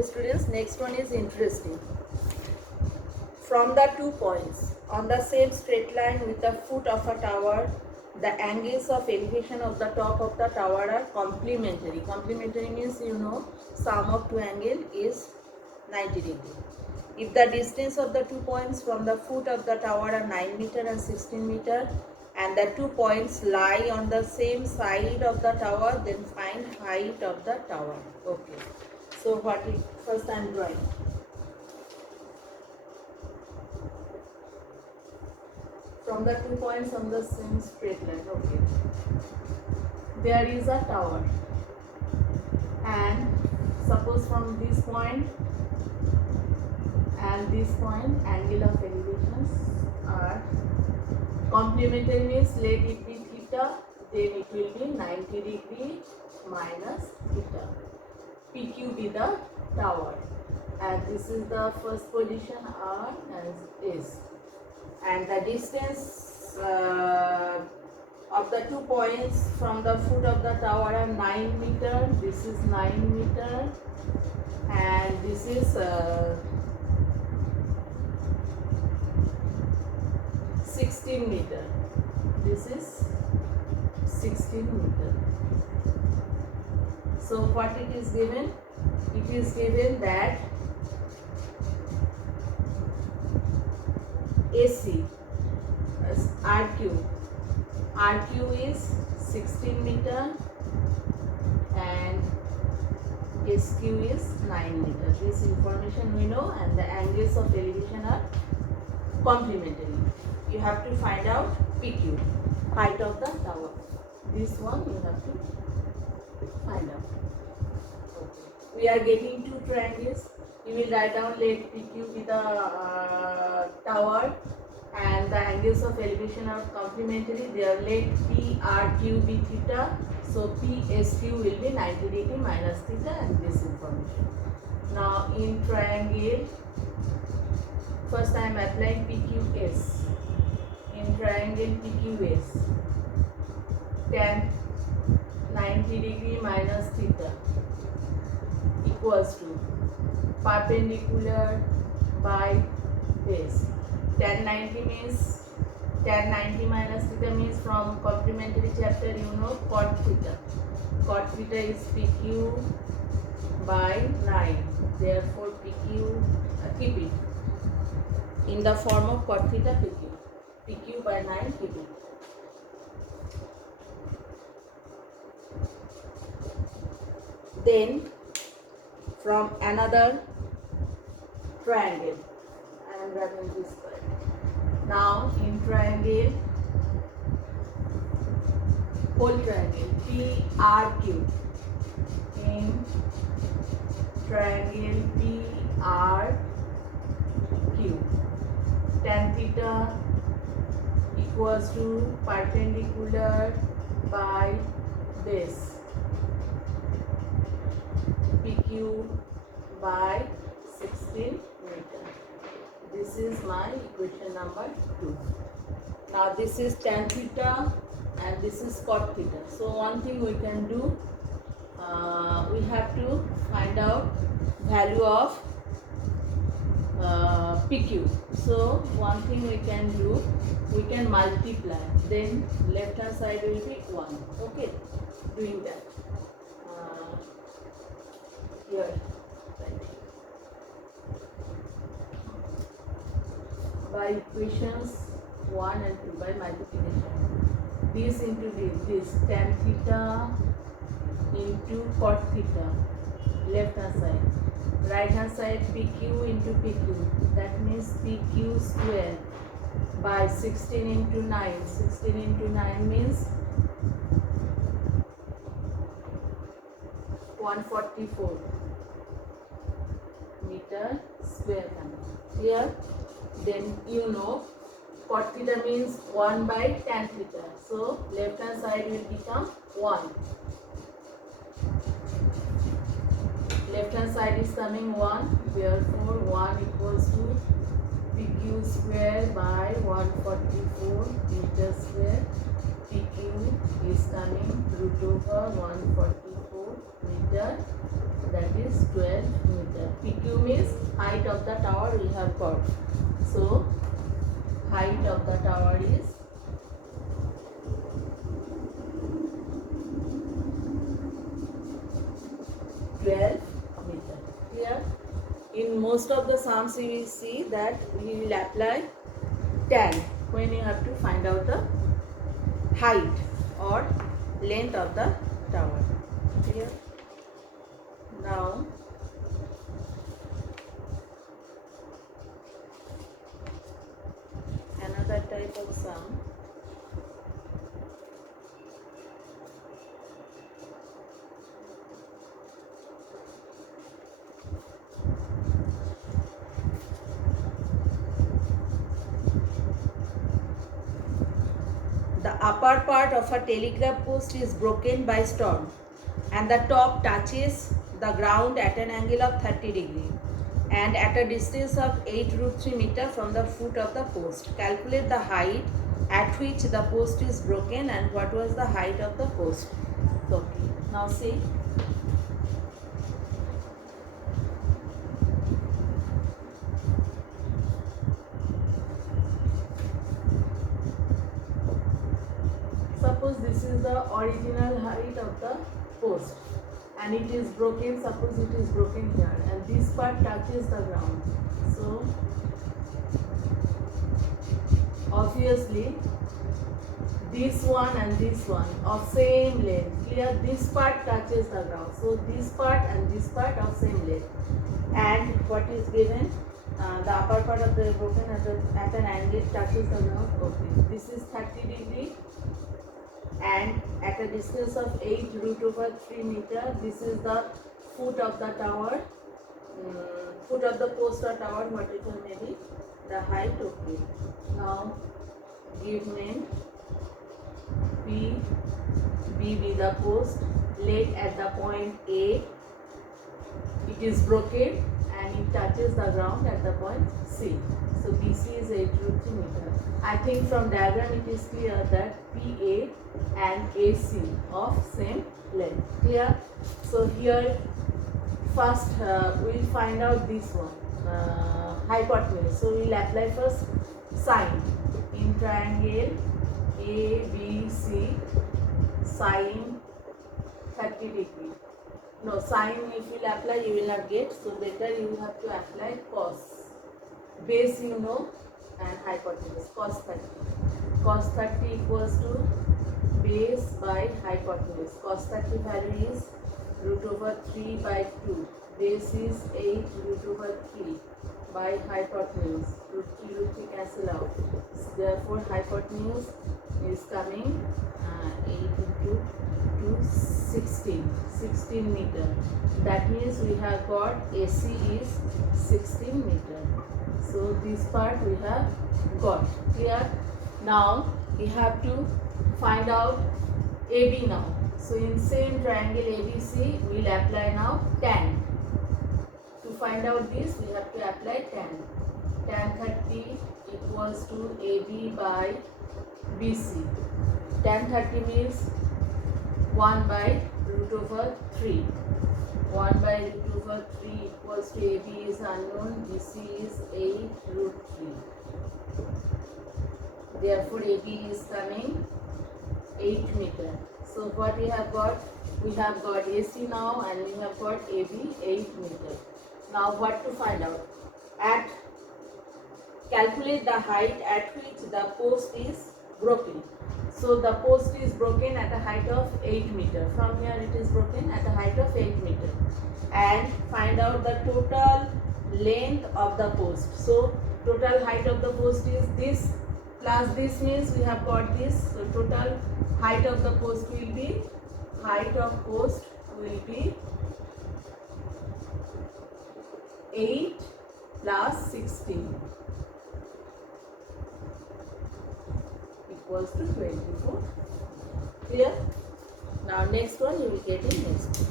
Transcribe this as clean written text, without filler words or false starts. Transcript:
Dear students, next one is interesting. From the 2 points on the same straight line with the foot of a tower, the angles of elevation of the top of the tower are complementary. Complementary means sum of two angles is 90 degree. If the distance of the 2 points from the foot of the tower are 9 meter and 16 meter, and the 2 points lie on the same side of the tower, then find height of the tower. Okay. So first I am drawing. From the 2 points on the same straight line. Okay. There is a tower, and suppose from this point and this point, angle of elevations are complementary, means let it be theta, then it will be 90 degree minus theta. PQ be the tower, and this is the first position R and S, and the distance of the 2 points from the foot of the tower are 9 meter. This is 9 meter, and this is 16 meter. This is 16 meter. So what it is given? It is given that AC RQ is 16 meter and SQ is 9 meter. This information we know, and the angles of elevation are complementary. You have to find out PQ, height of the tower. This one you have to find out. Okay. We are getting two triangles. You will write down let PQ be the tower, and the angles of elevation are complementary. There let PRQ be theta. So PSQ will be 90 degree minus theta, and this information. Now in triangle, first I am applying PQS. In triangle PQS, tan 90 degree minus theta equals to perpendicular by base. Tan 90 means, tan 90 minus theta means, from complementary chapter you know cot theta. Cot theta is PQ by 9. Therefore PQ, keep it in the form of cot theta PQ. PQ by 9, keep it. Then from another triangle, I am writing this part. Now in triangle, whole triangle PRQ, in triangle PRQ, tan theta equals to perpendicular by base, PQ by 16 meter. This is my equation number 2. Now this is tan theta and this is cot theta. So one thing we can do, we have to find out value of PQ. So one thing we can do, we can multiply, then left hand side will be 1. Okay, doing that. Here, right. By equations 1 and 2, by multiplication, this into this tan theta into cot theta, left hand side. Right hand side PQ into PQ, that means PQ square by 16 into 9. 16 into 9 means 144 meter square. Here, then you know cot theta means 1 by tan theta. So left hand side will become 1. Left hand side is coming 1, therefore 1 equals to PQ square by 144 meter square. PQ is coming root over 144 meter that is 12 meter. PQ means height of the tower we have got. So height of the tower is 12 meter. Clear? In most of the sums you will see that we will apply tan when you have to find out the height or length of the tower. Clear? Now another type of sum. The upper part of a telegraph post is broken by storm and the top touches the ground at an angle of 30 degrees and at a distance of 8√3 meter from the foot of the post. Calculate the height at which the post is broken and what was the height of the post. Okay, now see. Suppose this is the original height of the post and it is broken. Suppose it is broken here and this part touches the ground. So obviously this one and this one of same length. Clear? This part touches the ground. So this part and this part of same length. And what is given? The upper part of the broken at an angle touches the ground. Okay. This is 30 degree. And at a distance of 8√3 meter, this is the foot of the tower, foot of the post or tower, whatever may be the height. Okay. Now give name. P, B be the post, laid at the point A. It is broken and it touches the ground at the point C. So BC is 8√3 meter. I think from diagram it is clear that PA and AC of same length. Clear? So here first we will find out this one, hypotenuse. So we will apply first sine in triangle ABC, sine 30 degree. No, sine if you will apply you will not get, so better you have to apply cos. Base you know and hypotenuse, cos 30. Cos 30 equals to base by hypotenuse. Cos 30 value is √3/2. Base is 8√3 by hypotenuse. √3 cancel out. So therefore hypotenuse is coming 8 into 2, 16 meter. That means we have got AC is 16 meter. So this part we have got. Clear? Now we have to find out AB now. So in same triangle ABC we will apply now tan. To find out this we have to apply tan. Tan 30 equals to AB by BC. Tan 30 means 1/√3. 1/√3 equals to AB is unknown, BC is 8√3. Therefore AB is coming 8 meter. So what we have got? We have got AC now and we have got AB 8 meter. Now what to find out? Calculate the height at which the post is broken. So the post is broken at a height of 8 meter. From here it is broken at a height of 8 meter. And find out the total length of the post. So total height of the post is this plus this means we have got this. So total height of the post will be 8 plus 16 equals to 24. Clear? Now next one you will get in next.